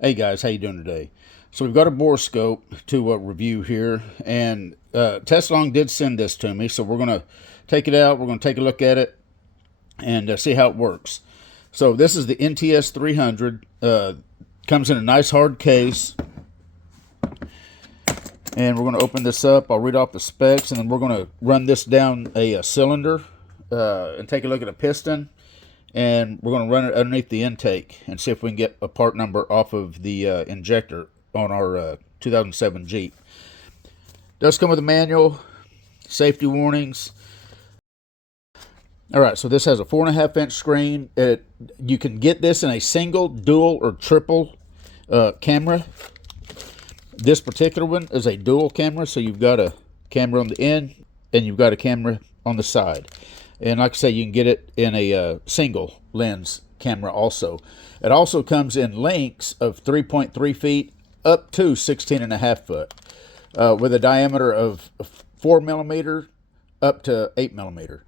Hey guys, how you doing today? So we've got a Borescope to review here, and Teslong did send this to me, so we're going to take it out. We're going to take a look at it and see how it works. So this is the NTS300. Comes in a nice hard case, and we're going to open this up. I'll read off the specs, and then we're going to run this down a cylinder and take a look at a piston. And we're going to run it underneath the intake and see if we can get a part number off of the injector on our 2007 Jeep. Does come with a manual, safety warnings. All right, so this has a 4.5-inch screen. You can get this in a single, dual, or triple camera. This particular one is a dual camera, so you've got a camera on the end and you've got a camera on the side. And like I say, you can get it in a single lens camera also. It also comes in lengths of 3.3 feet up to 16.5 foot with a diameter of 4 millimeter up to 8 millimeter.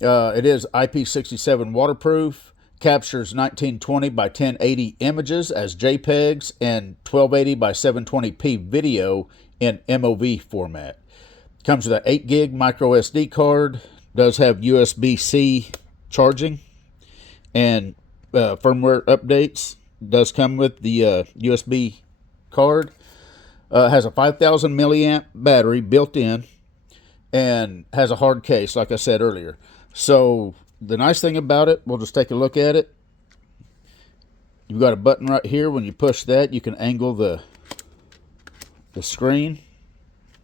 It is IP67 waterproof, captures 1920 by 1080 images as JPEGs and 1280 by 720p video in MOV format. Comes with an 8 gig micro SD card. Does have USB-C charging and firmware updates. Does come with the USB card. Has a 5,000 milliamp battery built in and has a hard case, like I said earlier. So the nice thing about it, we'll just take a look at it. You've got a button right here. When you push that, you can angle the screen,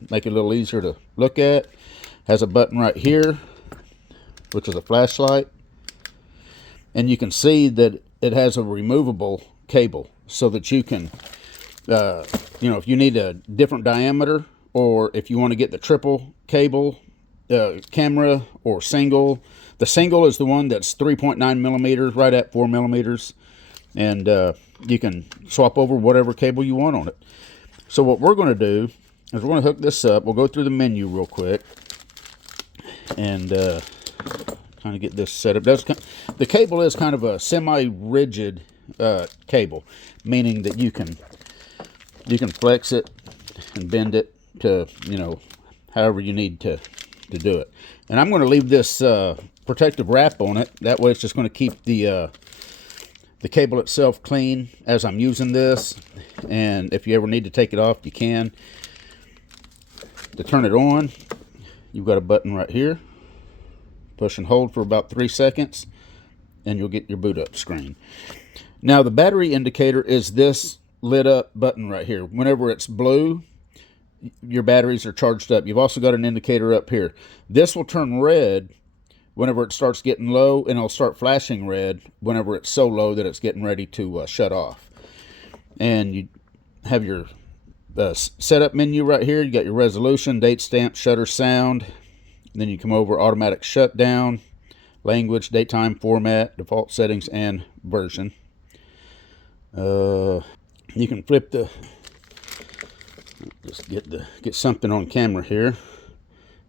make it a little easier to look at. Has a button right here, which is a flashlight, and you can see that it has a removable cable so that you can if you need a different diameter, or if you want to get the triple cable camera, or single. The single is the one that's 3.9 millimeters, right at 4 millimeters, and you can swap over whatever cable you want on it. So what we're going to do is we're going to hook this up. We'll go through the menu real quick and kind of get this set up. The cable is kind of a semi-rigid cable, meaning that you can flex it and bend it to however you need to do it. And I'm going to leave this protective wrap on it. That way, it's just going to keep the cable itself clean as I'm using this. And if you ever need to take it off, you can. To turn it on, you've got a button right here. Push and hold for about 3 seconds, and you'll get your boot up screen. Now, the battery indicator is this lit up button right here. Whenever it's blue, your batteries are charged up. You've also got an indicator up here. This will turn red whenever it starts getting low, and it'll start flashing red whenever it's so low that it's getting ready to shut off. And you have your setup menu right here. You got your resolution, date stamp, shutter sound. Then you come over automatic shutdown, language, daytime format, default settings, and version. You can flip just get something on camera here.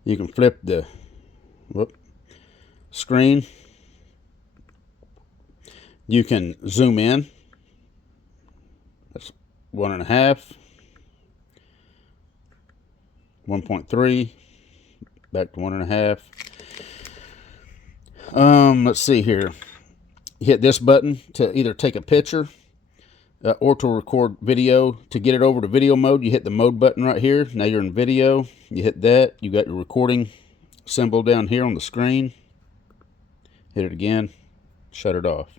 You can flip the screen. You can zoom in. That's 1.5, 1.3. Back to 1.5. Let's see here. You hit this button to either take a picture or to record video. To get it over to video mode, you hit the mode button right here. Now you're in video. You hit that. You got your recording symbol down here on the screen. Hit it again. Shut it off.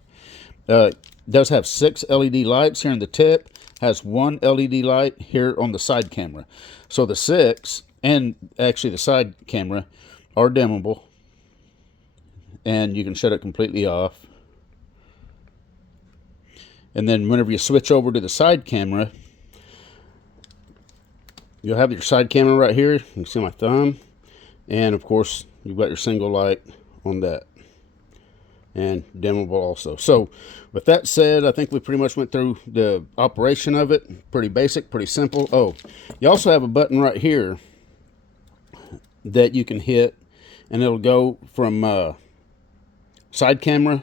It does have 6 LED lights here in the tip. Has 1 LED light here on the side camera. So the 6 and actually the side camera are dimmable, and you can shut it completely off. And then whenever you switch over to the side camera, you'll have your side camera right here. You can see my thumb, and of course you've got your single light on that, and dimmable also. So with that said, I think we pretty much went through the operation of it. Pretty basic, pretty simple. Oh, you also have a button right here that you can hit, and it'll go from side camera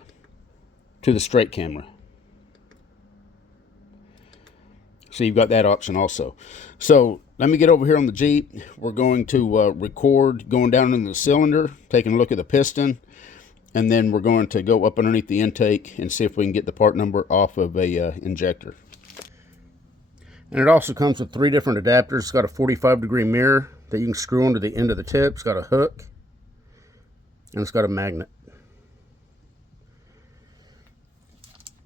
to the straight camera. So you've got that option also. So let me get over here on the Jeep. We're going to record going down into the cylinder, taking a look at the piston, and then we're going to go up underneath the intake and see if we can get the part number off of a injector. And it also comes with 3 different adapters. It's got a 45-degree mirror that you can screw onto the end of the tip. It's got a hook, and it's got a magnet.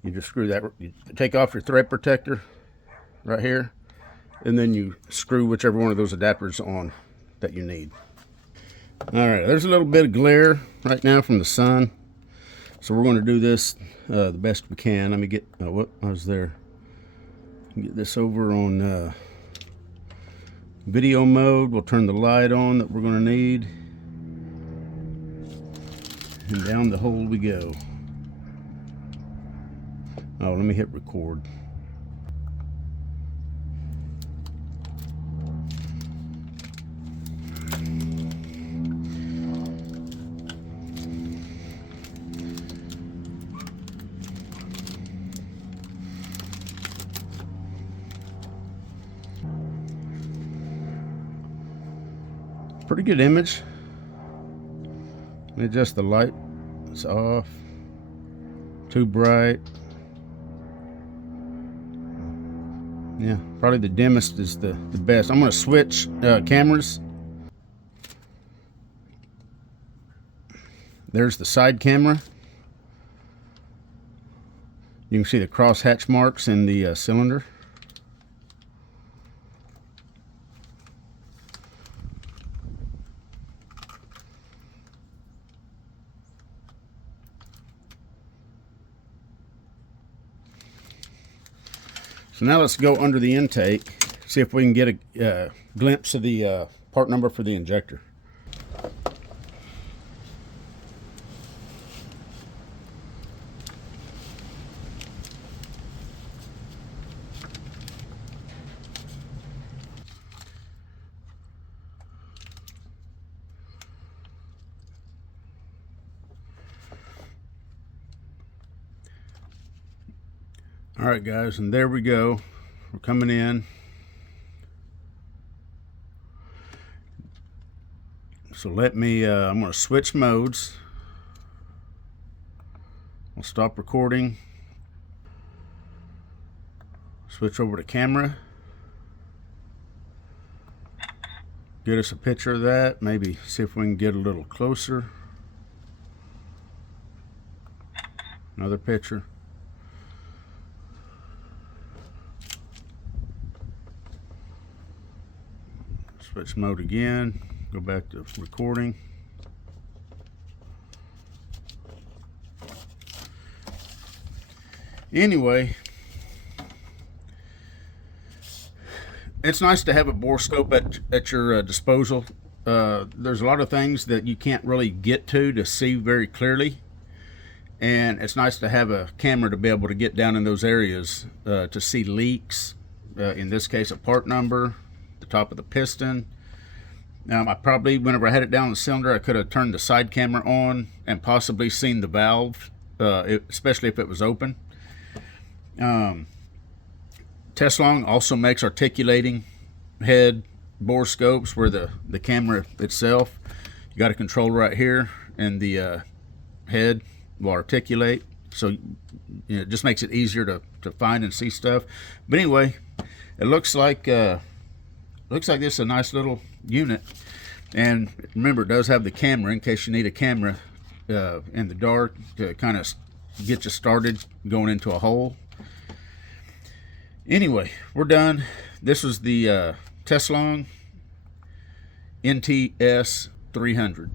You just screw that, you take off your thread protector right here, and then you screw whichever one of those adapters on that you need. All right, there's a little bit of glare right now from the sun, so we're going to do this the best we can. Let me get what I was there. Get this over on video mode. We'll turn the light on that we're going to need, and down the hole we go. Oh, let me hit record. Pretty good image. Let me adjust the light. It's off. Too bright. Yeah, probably the dimmest is the best. I'm going to switch cameras. There's the side camera. You can see the cross hatch marks in the cylinder. So now let's go under the intake, see if we can get a glimpse of the part number for the injector. All right, guys, and there we go. We're coming in. So let me, I'm going to switch modes. I'll stop recording. Switch over to camera. Get us a picture of that. Maybe see if we can get a little closer. Another picture. Switch mode again, go back to recording. Anyway, it's nice to have a Borescope at your disposal. There's a lot of things that you can't really get to see very clearly, and it's nice to have a camera to be able to get down in those areas to see leaks, in this case a part number, the top of the piston. I probably, whenever I had it down the cylinder, I could have turned the side camera on and possibly seen the valve, especially if it was open. Teslong also makes articulating head Borescopes where the camera itself, you got a controller right here, and the head will articulate, so it just makes it easier to find and see stuff. But anyway, it looks like this is a nice little unit, and remember, it does have the camera in case you need a camera in the dark to kind of get you started going into a hole. Anyway, we're done. This was the Teslong NTS300.